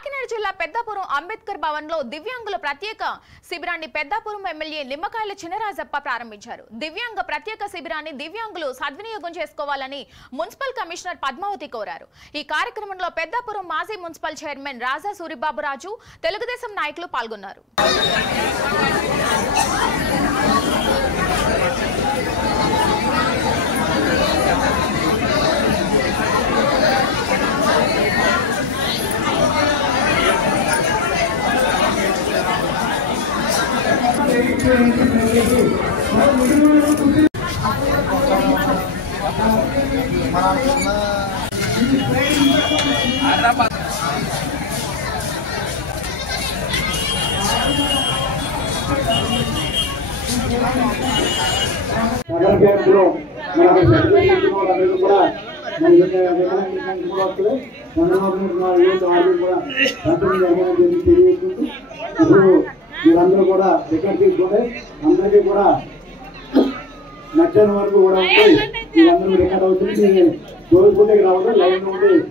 కాకినాడ జిల్లా పెద్దాపురం అంబేద్కర్ భవన్ లో దివ్యాంగుల ప్రత్యేక శిబిరాన్ని పెద్దాపురం ఎమ్మెల్యే నిమ్మకాయల చినరాజప్ప ప్రారంభించారు. దివ్యాంగ ప్రత్యేక శిబిరాన్ని దివ్యాంగులు సద్వినియోగం చేసుకోవాలని మున్సిపల్ కమిషనర్ పద్మావతి కోరారు. ఈ కార్యక్రమంలో పెద్దాపురం మాజీ మున్సిపల్ చైర్మన్ రాజా సూరిబాబురాజు, తెలుగుదేశం నాయకులు పాల్గొన్నారు. వీళ్ళందరూ కూడా రికార్డ్ తీసుకుంటే అందరికీ కూడా నచ్చని వరకు కూడా ఉంటే వీళ్ళందరూ రికార్డ్ అవుతుంది. కోరుకుంటే రావడం లైన్ ఉంటే